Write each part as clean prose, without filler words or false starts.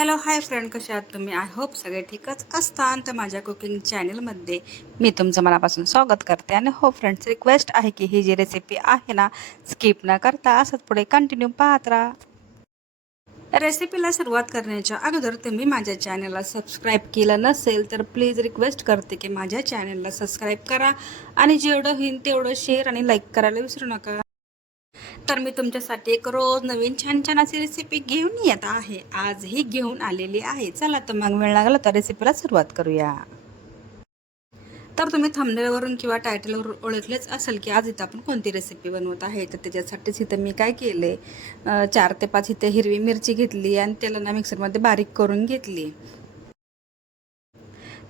Hello hi friend, कसे आहात तुम्ही? आय होप सगळे ठीकच असतात. तर माझ्या कुकिंग चॅनलमध्ये मी तुमचं मनापासून स्वागत करते. आणि हो फ्रेंड्स, रिक्वेस्ट आहे की ही जी रेसिपी आहे ना, स्किप न करता असंच पुढे कंटिन्यू पाहत राहा. रेसिपीला सुरुवात करण्याच्या अगोदर तुम्ही माझ्या चॅनलला सबस्क्राईब केलं नसेल तर प्लीज रिक्वेस्ट करते की माझ्या चॅनलला सबस्क्राईब करा आणि जेवढं होईल तेवढं शेअर आणि लाईक करायला विसरू नका. तर मी तुमच्यासाठी एक रोज नवीन छान छान अशी रेसिपी घेऊन येत आहे. आजही घेऊन आलेली आहे. चला तर मग वेळ लागला तर रेसिपीला सुरुवात करूया. तर तुम्ही थंबनेलवरून किंवा टायटलवरून ओळखलेच असेल की आज इथं आपण कोणती रेसिपी बनवत आहे. तर त्याच्यासाठीच इथं मी काय केले, 4 ते 5 इथे हिरवी मिरची घेतली आणि त्याला ना मिक्सरमध्ये बारीक करून घेतली.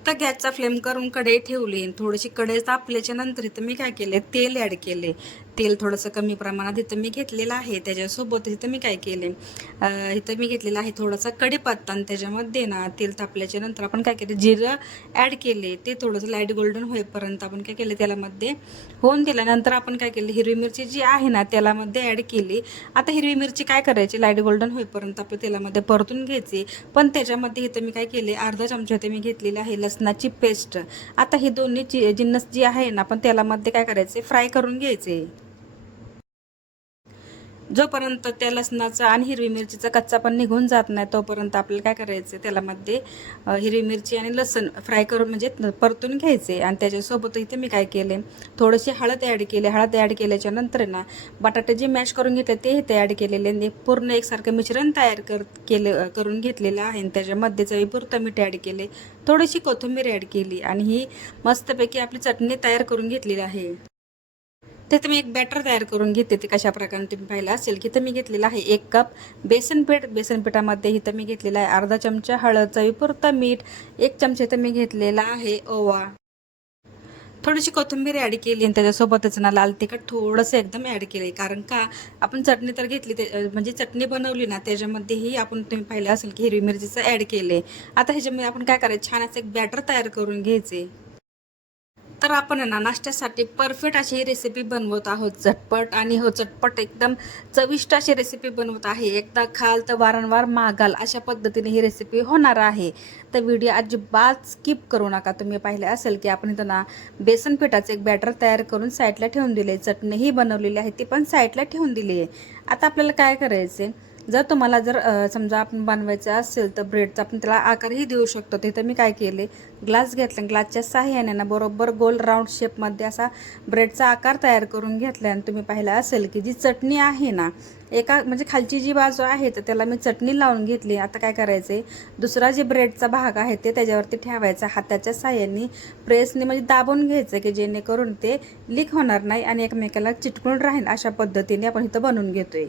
तर गॅसचा फ्लेम करून कढई ठेवली. थोडीशी कढई तापल्याच्या नंतर इथं मी काय केले, तेल ॲड केले. तेल थोडंसं कमी प्रमाणात इथं मी घेतलेलं आहे. त्याच्यासोबत इथं मी काय केले, इथं मी घेतलेलं आहे थोडासा कढीपत्ता आणि त्याच्यामध्ये ना तेल तापल्याच्या नंतर आपण काय केले, जिरं ॲड केले. ते थोडंसं लाईट गोल्डन होईपर्यंत आपण काय केले त्यालामध्ये होऊन दिल्यानंतर आपण काय केले, हिरवी मिरची जी आहे ना त्यालामध्ये ॲड केली. आता हिरवी मिरची काय करायची, लाईट गोल्डन होईपर्यंत आपल्या तेलामध्ये परतून घ्यायची. पण त्याच्यामध्ये इथं मी काय केले, अर्धा चमचा इथे मी घेतलेली आहे लसणाची पेस्ट. आता ही दोन्ही जिन्नस जी आहे ना आपण तेलामध्ये काय करायचे, फ्राय करून घ्यायचे. जोपर्यंत त्या लसणाचा आणि हिरवी मिरचीचा कच्चा पण निघून जात नाही तोपर्यंत आपल्याला काय करायचं, तेलामध्ये हिरवी मिरची आणि लसूण फ्राय करून म्हणजे परतून घ्यायचे. आणि त्याच्यासोबत इथे मी काय केले, थोडीशी हळद ॲड केले. हळद ॲड केल्याच्या नंतर ना बटाटे जे मॅश करून घेतले ते इथे ॲड केलेले आणि पूर्ण एकसारखं मिश्रण तयार करून घेतलेलं आहे. आणि त्याच्यामध्ये चवीपुरतं मीठ ॲड केले, थोडीशी कोथिंबीर ॲड केली आणि ही मस्तपैकी आपली चटणी तयार करून घेतलेली आहे. ते मी एक बॅटर तयार करून घेते. ते कशा प्रकारे तुम्ही पाहिलं असेल की तर मी घेतलेला आहे 1 कप बेसनपीठ. बेसनपीठामध्ये इथं मी घेतलेला आहे अर्धा चमचा हळद, चवीपुरतं मीठ, 1 चमचा इथं मी घेतलेला आहे ओवा, थोडीशी कोथिंबीर ॲड केली आणि त्याच्यासोबतच ना लाल तिखट थोडंसं एकदम ॲड केले. कारण का, आपण चटणी तर घेतली ते म्हणजे चटणी बनवली ना त्याच्यामध्येही आपण तुम्ही पाहिलं असेल की हिरवी मिरचीचं ॲड केले. आता ह्याच्यामध्ये आपण काय करायचं, छान असं एक बॅटर तयार करून घ्यायचे. तर आपण ना नाश्त्यासाठी परफेक्ट अशी ही रेसिपी बनवत आहोत. झटपट आणि हो चटपट एकदम चविष्ट अशी रेसिपी बनवत आहे. एकदा खाल तर वारंवार मागाल अशा पद्धतीने ही रेसिपी होणार आहे. तर व्हिडिओ अजिबात स्किप करू नका. तुम्ही पाहिले असेल की आपण इथं ना बेसन पिठाचं एक बॅटर तयार करून साईडला ठेवून दिले. चटणीही बनवलेली आहे ती पण साईडला ठेवून दिली आहे. आता आपल्याला काय करायचे, जर तुम्हाला समजा आपण बनवायचं असेल तर ब्रेडचा आपण त्याला आकारही देऊ शकतो. तिथं मी काय केले, ग्लास घेतला. ग्लासच्या साहाय्याने ना बरोबर गोल राऊंड शेपमध्ये असा ब्रेडचा आकार तयार करून घेतला. आणि तुम्ही पाहिलं असेल की जी चटणी आहे ना, एका म्हणजे खालची जी बाजू आहे तर त्याला मी चटणी लावून घेतली. आता काय करायचे, दुसरा जे ब्रेडचा भाग आहे ते त्याच्यावरती ठेवायचा. हाताच्या साहाय्याने प्रेसने म्हणजे दाबून घ्यायचं की जेणेकरून ते लीक होणार नाही आणि एकमेकाला चिटकून राहील. अशा पद्धतीने आपण इथं बनवून घेतोय.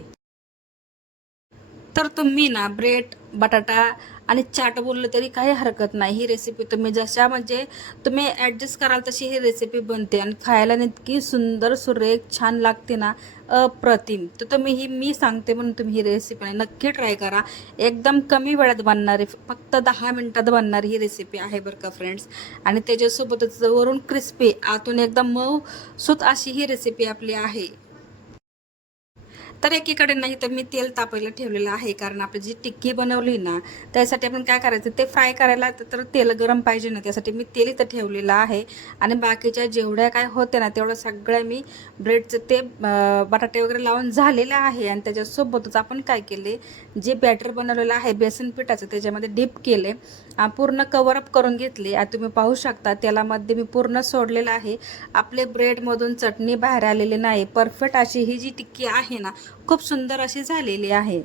तर तुम्ही ना ब्रेड, बटाटा आणि चाट बोललं तरी काही हरकत नाही. ही रेसिपी तुम्ही जशा म्हणजे तुम्ही ॲडजस्ट कराल तशी ही रेसिपी बनते आणि खायला इतकी सुंदर सुरेख छान लागते ना, अप्रतिम. तर तुम्ही मी सांगते म्हणून तुम्ही ही रेसिपी नक्की ट्राय करा. एकदम कमी वेळात बनणारी, फक्त 10 मिनिटात बनणारी ही रेसिपी आहे बरं का फ्रेंड्स. आणि त्याच्यासोबतच वरून क्रिस्पी, आतून एकदम मऊ सूत अशी ही रेसिपी आपली आहे. तर एकीकडे नाही तर मी तेल तापायला ठेवलेलं आहे. कारण आपली जी टिक्की बनवली ना त्यासाठी आपण काय करायचं, ते फ्राय करायला तर तेल गरम पाहिजे ना, त्यासाठी मी तेल इथं ठेवलेलं आहे. आणि बाकीच्या जेवढ्या काय होते ना तेवढ्या सगळ्या मी ब्रेडचे ते बटाटे वगैरे लावून झालेले आहे. आणि त्याच्यासोबतच आपण काय केले, जे बॅटर बनवलेलं आहे बेसन पिठाचं त्याच्यामध्ये डीप केले, पूर्ण कवरअप करून घेतले. आता तुम्ही पाहू शकता तेलामध्ये मी पूर्ण सोडलेलं आहे. आपले ब्रेडमधून चटणी बाहेर आलेली नाही. परफेक्ट अशी ही जी टिक्की आहे ना, खूप सुंदर अशी झालेली आहे.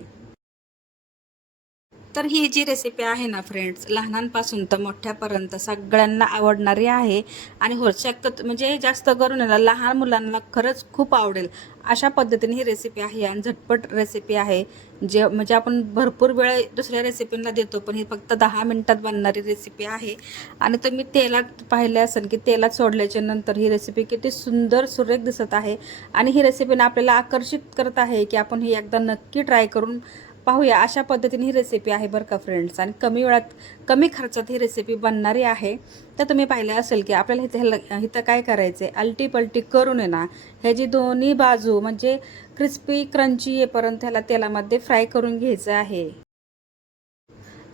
तर ही जी रेसिपी आहे ना फ्रेंड्स, लहानांपासून तर मोठ्यापर्यंत सगळ्यांना आवडणारी आहे. आणि हो शकतो म्हणजे जास्त करून लहान मुलांना खरंच खूप आवडेल अशा पद्धतीने ही रेसिपी आहे. आणि झटपट रेसिपी आहे. जे म्हणजे आपण भरपूर वेळ दुसऱ्या रेसिपींना देतो, पण ही फक्त 10 मिनिटात बनणारी रेसिपी आहे. आणि तुम्ही तेलात पाहिले असेल की तेलात सोडल्याच्या नंतर ही रेसिपी किती सुंदर सुरेख दिसत आहे. आणि ही रेसिपीने आपल्याला आकर्षित करत आहे की आपण ही एकदा नक्की ट्राय करून पाहूया. अशा पद्धतीने ही रेसिपी आहे बरं का फ्रेंड्स. आणि कमी वेळात कमी खर्चात ही रेसिपी बनणारी आहे. तर तुम्ही पाहिलं असेल की आपल्याला इथं काय करायचं आहे, अलटी पलटी करून आहे ना ह्याची दोन्ही बाजू म्हणजे क्रिस्पी क्रंची येईपर्यंत ह्याला तेलामध्ये फ्राय करून घ्यायचं आहे.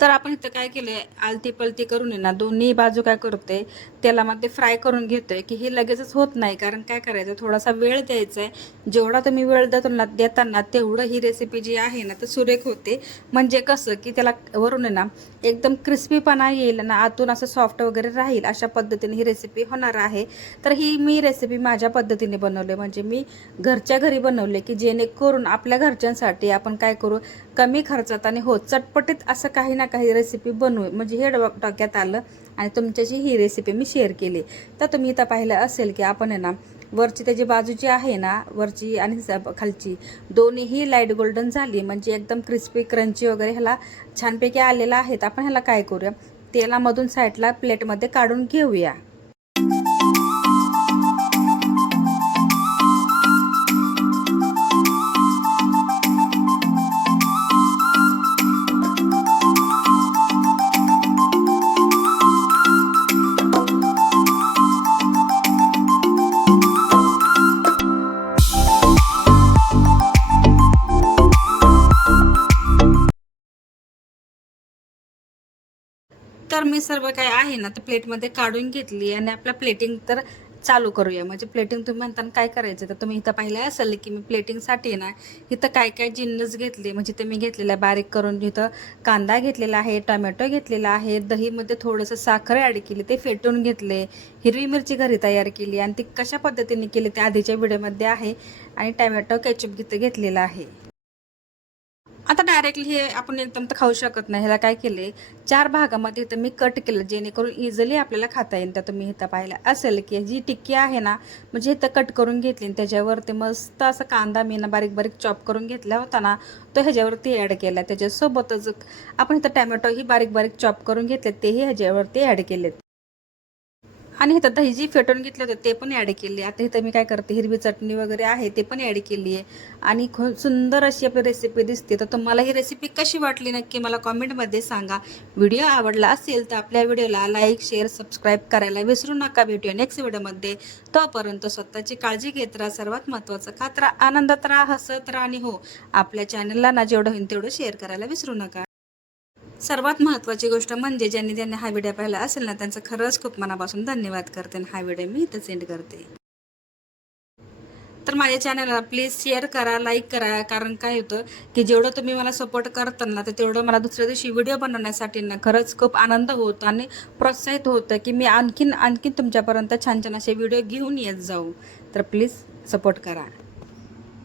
तर आपण इथं काय केलंय, आलती पलती करून आहे ना दोन्ही बाजू काय करतोय तेलामध्ये फ्राय करून घेतोय, की हे लगेचच होत नाही. कारण काय करायचं, थोडासा वेळ द्यायचा आहे. जेवढा तुम्ही वेळ देताना तेवढं ही रेसिपी जी आहे ना तर सुरेख होते. म्हणजे कसं की त्याला वरून आहे ना एकदम क्रिस्पीपणा येईल ना, आतून असं सॉफ्ट वगैरे राहील, अशा पद्धतीने ही रेसिपी होणार आहे. तर ही मी रेसिपी माझ्या पद्धतीने बनवली, म्हणजे मी घरच्या घरी बनवले, की जेणेकरून आपल्या घरच्यांसाठी आपण काय करू, कमी खर्चात आणि हो चटपटीत असं काही ना काही रेसिपी बनवू, म्हणजे हे डोक्यात आलं आणि तुमच्याशी ही रेसिपी मी शेअर केली. तर तुम्ही इथं पाहिलं असेल की आपण आहे ना वरची त्याची बाजू जी आहे ना, वरची आणि खालची दोन्हीही लाईट गोल्डन झाली, म्हणजे एकदम क्रिस्पी क्रंची वगैरे ह्याला छानपैकी आलेला आहेत. आपण ह्याला काय करूया, तेलामधून साईडला प्लेटमध्ये काढून घेऊया. तर मी सर्व काय आहे ना तर प्लेटमध्ये काढून घेतली आणि आपलं प्लेटिंग तर चालू करूया. म्हणजे प्लेटिंग तुम्ही म्हणताना काय करायचं, तर तुम्ही इथं पाहिलं असेल की मी प्लेटिंगसाठी ना इथं काय काय जिन्नस घेतले. म्हणजे ते मी घेतलेलं आहे बारीक करून, इथं कांदा घेतलेला आहे, टोमॅटो घेतलेला आहे, दहीमध्ये थोडंसं साखर ॲड केली, ते फेटून घेतले, हिरवी मिरची घरी तयार केली आणि ती कशा पद्धतीने केली ते आधीच्या व्हिडिओमध्ये आहे, आणि टोमॅटो केचप घेतलेला आहे. आता डायरेक्टली हे आपण एकदम तर खाऊ शकत नाही. ह्याला काय केले, 4 भागामध्ये इथं मी कट केलं, जेणेकरून इझिली आपल्याला खाता येईल. तर तुम्ही इथं पाहिलं असेल की जी टिक्की आहे ना, म्हणजे इथं कट करून घेतली आणि त्याच्यावरती मस्त असा कांदा मी ना बारीक बारीक चॉप करून घेतला होता ना, तो ह्याच्यावरती ॲड केला. त्याच्यासोबतच आपण इथं टोमॅटोही बारीक बारीक चॉप करून घेतले, तेही ह्याच्यावरती ॲड केलेत. आणि इथं दही जी फेटून घेतले होते ते पण ॲड केले. आता इथं मी काय करते, हिरवी चटणी वगैरे आहे ते पण ॲड केली आहे आणि खूप सुंदर अशी आपली रेसिपी दिसते. तर तुम्हाला ही रेसिपी कशी वाटली नक्की मला कॉमेंटमध्ये सांगा. व्हिडिओ आवडला असेल तर आपल्या व्हिडिओला लाईक, शेअर, सबस्क्राईब करायला विसरू नका. भेटूया नेक्स्ट व्हिडिओमध्ये. तोपर्यंत स्वतःची काळजी घेत राहा. सर्वात महत्त्वाचं खात राहा, आनंदात राहा, हसत राहा आणि हो, आपल्या चॅनलला ना जेवढं होईल तेवढं शेअर करायला विसरू नका. सर्वात महत्त्वाची गोष्ट म्हणजे ज्यांनी हा व्हिडिओ पाहिला असेल ना, त्यांचं खरंच खूप मनापासून धन्यवाद करते. आणि हा व्हिडिओ मी इथं सेंड करते. तर माझ्या चॅनलला प्लीज शेअर करा, लाईक करा. कारण काय होतं की जेवढं तुम्ही मला सपोर्ट करता ना, तर तेवढं मला दुसऱ्या दिवशी व्हिडिओ बनवण्यासाठी ना खरंच खूप आनंद होतो आणि प्रोत्साहित होतं, की मी आणखीन आणखीन तुमच्यापर्यंत छान छान असे व्हिडिओ घेऊन येत जाऊ. तर प्लीज सपोर्ट करा.